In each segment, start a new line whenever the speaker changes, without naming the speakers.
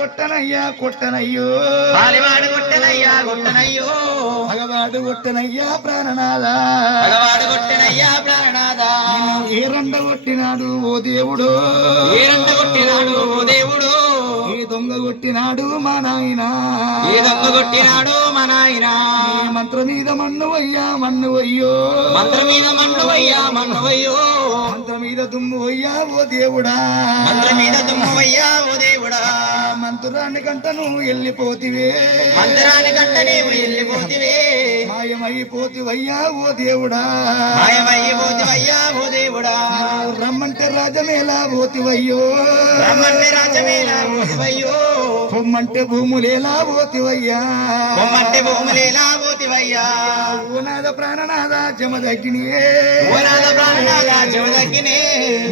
కొట్టనయ్యా కొట్టనయ్యో.
పాలివాడు కొట్టెనయ్యా కొట్టనయ్యో.
మగవాడు కొట్టనయ్యా ప్రాణనాథ.
మగవాడు కొట్టెనయ్యా ప్రాణనాథ.
ఏ రండ కొట్టినాడు ఓ దేవుడు?
ఏ రంట కొట్టినాడు ఓ దేవుడు?
ఏ దొంగ కొట్టినాడు మా నాయన?
ఏ దొంగ కొట్టినాడు మా నాయన?
మంత్ర మీద మన్ను అయ్యా మన్ను అయ్యో
మంత్రం మీద మన్ను అయ్యా మన్ను అయ్యో
మీద దుమ్ము అయ్యా ఓ దేవుడా.
మంత్రం మీద దుమ్మవయ్యా ఓ దేవుడా.
మంత్రాన్ని కంటను వెళ్ళిపోతివే
మందిరాని కంట నీవు వెళ్ళిపోతివే
మాయమైపోతివయ్యా ఓ దేవుడా.
మాయమయ్యిపోతివయ్యా ఓ దేవుడా.
రమ్మంటే రాజమేలా పోతివయ్యో.
రమ్మంటే రాజమేలా పోతివయ్యో.
పొమ్మంటే భూములేలా పోతివయ్యా
బొమ్మంటే భూములేలా పోతివయ్యా
ఓ నాద ప్రాణనాథ జమ దగ్గినియే
ఓనాద ప్రాణనాథ చెవదగ్గినే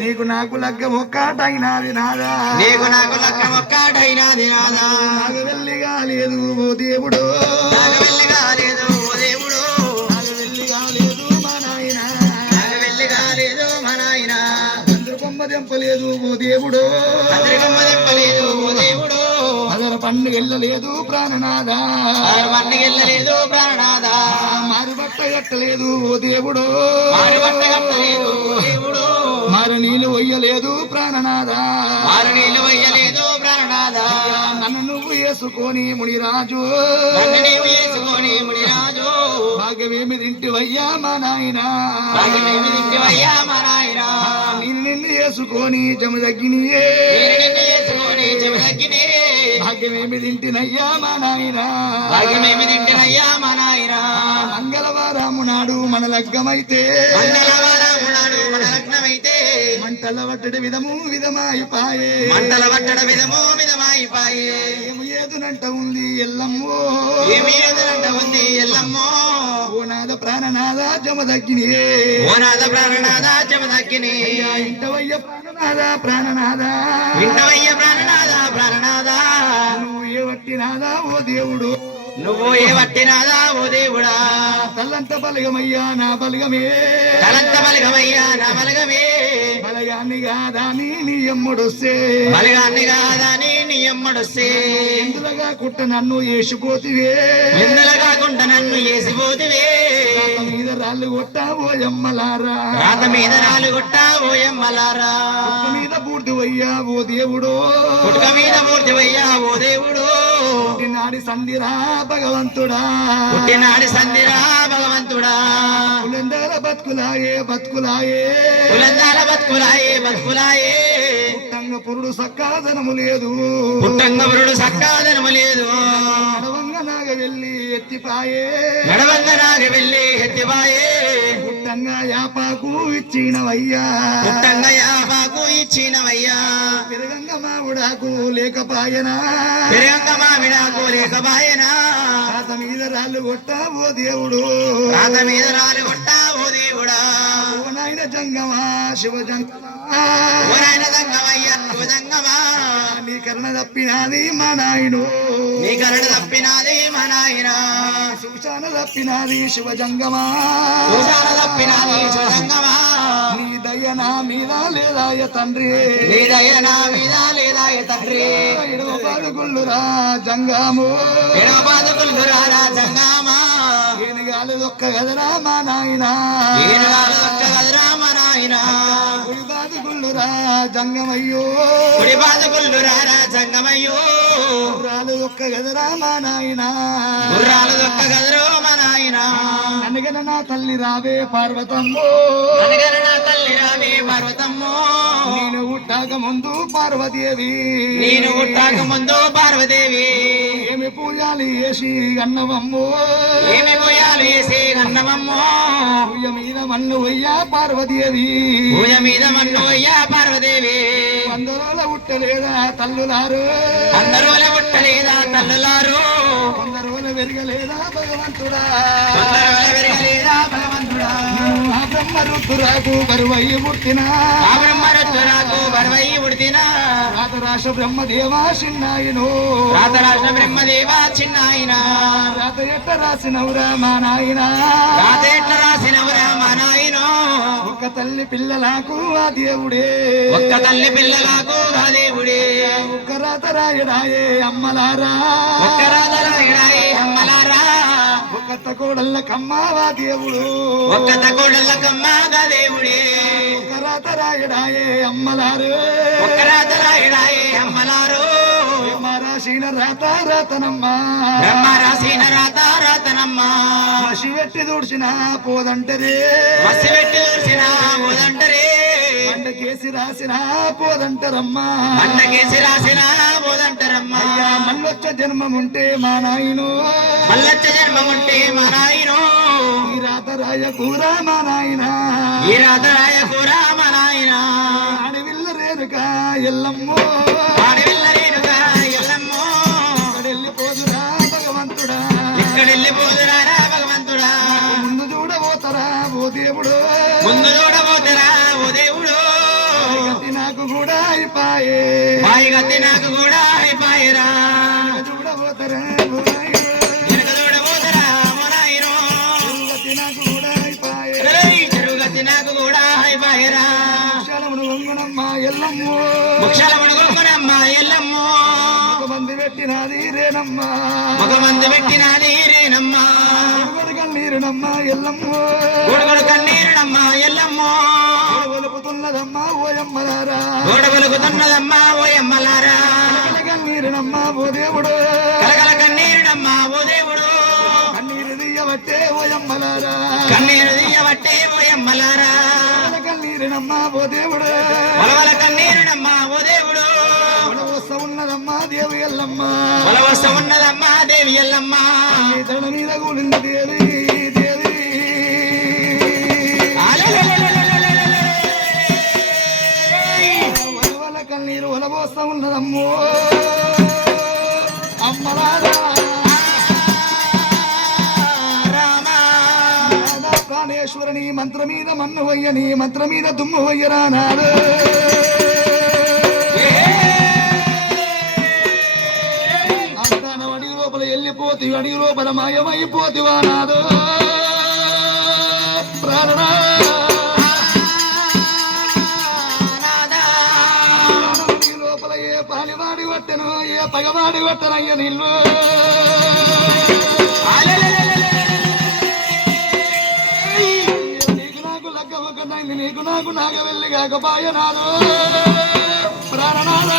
నీకు నాకు లగ్గ ఒక్కటైనాది నాదా
నీకు నాకు లక్క ఒక్కటైనాది నాదా
నాకు వెళ్ళిగా లేదు ఓ దేవుడు.
నాకు వెళ్ళగా లేదు ఓ దేవుడు.
నాకు వెళ్ళిగా లేదు మా నాయన.
నాకు వెళ్ళగా లేదు మా నాయన.
అందరు కొమ్మ దెంపలేదు ఓ దేవుడు.
అందరికమ్మ తెప్పలేదు ఓ దేవుడు.
అదర పండు వెళ్ళలేదు ప్రాణనాథ.
మన్నుకి వెళ్ళలేదు ప్రాణనాథ.
మారు బట్ట కట్టలేదు ఓ దేవుడు.
మారు బట్ట కట్టలేదు దేవుడు.
మారు నీళ్ళు వయ్యలేదు ప్రాణనాథ.
మారు నీళ్ళు వయ్యలేదు ప్రాణనాథ.
నన్ను నువ్వు వేసుకొని మునిరాజు.
నన్ను నీవు వేసుకొని ముడిరాజు
భాగ్యమేమి తింటివయ్యా మా నాయన.
భాగ్యమేమి తింటివయ్యా మా నాయన.
నేను నిన్ను వేసుకొని జమ తగ్గినియే
నేను నిన్ను వేసుకొని చెవిదగ్గినే
భాగ్యమేమి తింటినయ్యా మా నాయన?
భాగ్యమేమి తింటినయ్యా మా నాయన?
మంగళవారము నాడు మన లగ్గమైతే
మండలవారము నాడు మన లగ్నమైతే.
మంటల వట్టడి విధము విధమాయిపాయే.
మంటల పట్టడ విధమో విధమాయిపాయే.
ఏమి ఏదునంట ఉంది ఎల్లమ్మో?
ఏమి ఎదురంట ఉంది ఎల్లమ్మో?
ఓ నాద ప్రాణనాద జమ తగ్గినియే
ఓ నాద ప్రాణనాథ చెమదగ్గిని
ఇంటవయ్య ప్రాణనాద ప్రాణనాద
వింటవయ్య ప్రాణనాథ ప్రాణనాథ.
వట్టినాదా ఓ దేవుడు?
నువ్వు ఏ వట్టినాదా ఓ దేవుడా?
తల్లంత బలగమయ్యా నా బలగమే.
తలంత బలగమయ్యా నా బలగమే.
బలగాన్ని కాదా నీ ఎమ్ముడొస్తే
బలగాన్ని కాదని నీ ఎమ్మడొస్తే
ఎందులగా కుట్ట నన్ను వేసిపోతివే
ఎందుల కాకుండా నన్ను వేసిపోతివే
రాత మీద రాళ్ళు కొట్టా ఓ ఎమ్మలారా?
రాత మీద రాలు కొట్టా ఓ ఎమ్మలారా?
కుట్ట మీద పూర్తివయ్యా ఓ దేవుడు.
పుట్టుక మీద పూర్తివయ్యా ఓ దేవుడు.
నాడి సంధిరా భగవంతుడా.
పుట్టినాడి సంధిరా భగవంతుడా.
పులందర బతుకులాయే బతుకులాయే.
కులందాల బతుకులాయే బతుకులాయే.
పుట్టంగ పురుడు సక్కాదనము లేదు.
పుట్టంగ పురుడు సక్కాదనము లేదు.
నాగ వెళ్ళి ఎత్తిపాయే.
నడవంగ నాగ వెళ్ళి ఎత్తిపాయే.
పుట్టంగ యాపాకు ఇచ్చినవయ్యా.
పుట్టంగ యాబాకు ఇచ్చినవయ్యా.
పెరగంగ మావుడాకు లేకపాయనా.
పెరగంగ మామిడాకు లేకపాయనా.
రాత మీద రాళ్ళు కొట్టా ఓ దేవుడు.
రాత మీద రాలు కొట్టా ఓ దేవుడా.
ఓ నాయన జంగమా శివ జంగమా.
ఓ నాయన దంగమయ్యా శివదంగమా
నీ కరుణ తప్పినాది మా నాయను
నీ కరణ తప్పినాది మా నాయన.
శుశాన తప్పినాది శివ జంగమా
దోషాల తప్పినాది శివదంగమా
నీ దయ నా మీద లేదాయ తండ్రి?
నీ దయ నా మీద లేదా ఏ తండ్రి?
ఎడవ పాదుగుళ్ళురా జంగము.
ఎడవ రారా జంగామా.
ఏనుగాలు ఒక్క గదరా మా నాయన. జంగమయ్యో.
కుడి బాధకులు రారా జంగమయ్యో.
గుర్రాలు ఒక్క గదరా మా నాయన.
గుర్రాలు ఒక్క కదరో మా నాయన.
నన్నగన నా తల్లి రావే పార్వతమ్మో.
నా తల్లి రావే పర్వతమ్మో.
నేను పుట్టాక ముందు పార్వతీదేవి.
నేను పుట్టాక ముందు పార్వదేవి
ఏమి పూజాలి వేసి అన్నవమ్మో
ఏమి పోయాలు వేసి అన్నమమ్మో.
పూజ మీద మన్ను వయ్యా పార్వతీదేవి.
పూజ మీద మన్ను అయ్యా పార్వదేవి
వందరోల ఉట్టలేదా తల్లులారు?
అందరూల పుట్టలేదా తల్లులారు?
కొందరోల వెరగలేదా భగవంతుడా?
పెరగలేదా భగవంతుడా?
ఆ బ్రహ్మ రుద్దురాకు బరువయ్యి పుట్టిన?
ఆ బ్రహ్మరుద్రురాకు బరవై ఉడితిన
రాతరాశ బ్రహ్మదేవా చిన్నాయను?
రాతరాష్ట్ర బ్రహ్మదేవా చిన్నాయన?
రాత ఎట్ట రాసినవురా మా నాయన? తల్లి పిల్లలకు ఆ దేవుడే.
ఒక్క తల్లి పిల్లలకు ఆ దేవుడే.
ఒక్క రాత రాయడాయే అమ్మలారా.
ఒక్క రాధరాయుడాయే అమ్మలారా.
ఒక్క కోడళ్ళ కమ్మావా దేవుడు.
ఒక్క తకోడల్ల కమ్మగా దేవుడే.
ఒక్క రాత రాయడాయే అమ్మలారు.
ఒక్క రాధరాయుడాయే అమ్మలారు.
రాసిన రాత రాతనమ్మా.
బ్రహ్మ రాసిన రాత రాతనమ్మ.
మసి పెట్టి తుడిచిన పోదంటరే.
మసి పెట్టి చూసిన ఉదంటరే
పండకేసి రాసిన పోదంటారమ్మా.
అన్నకేసి రాసిన ఉదంటరమ్మ
అయ్యా మళ్ళొచ్చ జన్మం ఉంటే మా నాయను.
మల్లచ్చ జన్మముంటే మా నాయనో.
ఈ రాత రాయ కూర మా నాయన.
ఈ రాధరాయ కూర మా నాయన.
అడవిల్ల రేణుక ఎల్లమ్మో.
ఆడవిల్ల
ముందు చూడబోతరా ఓ దేవుడు. నాకు కూడా అయిపాయే.
మాయి గతి నాకు కూడా అయిపోయిరా.
చూడబోతరా.
వెనక చూడబోతరా ఓ నాయనో.
గతి నాకు కూడా అయిపాయే.
రేయ్ చెరువు గతి నాకు కూడా అయిపోయిరా.
ఎల్లమ్మో.
ముక్షల మునుగొమ్మనమ్మ ఎల్లమ్మో.
మంది పెట్టినది రేనమ్మ.
ఒక మంది పెట్టిన నీరేనమ్మ
నీరునమ్మ ఎల్లమ్మో.
గొడగొడు కన్నీరునమ్మ ఎల్లమ్మో.
ఒలుపుతున్నదమ్మ ఓయమ్మలారా
గోడగొలుగుతున్నదమ్మ ఓ ఎమ్మలారా
నీరునమ్మ ఓ దేవుడు.
కలగల కన్నీరునమ్మ ఓ దేవుడు.
కన్నీరు దియ్యబట్టే ఓయమ్మలారా
కన్నీరు తీయబట్టే ఓ ఎమ్మలారా
నీరునమ్మ ఓ దేవుడు.
వలవల కన్నీరునమ్మ ఓ దేవుడు.
వస్త ఉన్నదమ్మ దేవి ఎల్లమ్మ.
వలవస్త ఉన్నదమ్మ దేవి ఎల్లమ్మ.
నీ తల మీద కూలింది దేవి. కన్నీరు ఉన్నదమ్మో అమ్మలారా
రామా.
రాధా మంత్ర మీద మన్ను వయ్యని మంత్ర మీద దుమ్ము వయ్యరానాడు అంతాన అడిగి లోపల వెళ్ళిపోతీ అడిగి లోపల మాయమైపోతివా నాదు ప్రాణనా. కొట్టెను ఏ నిల్వ కొట్టనయ్య నిల్లు నీకు నాకు లగ్గ ఒకటైంది నీకు నాకు నాగ వెళ్ళి కాకపాయ నాదు ప్రాణనాథ.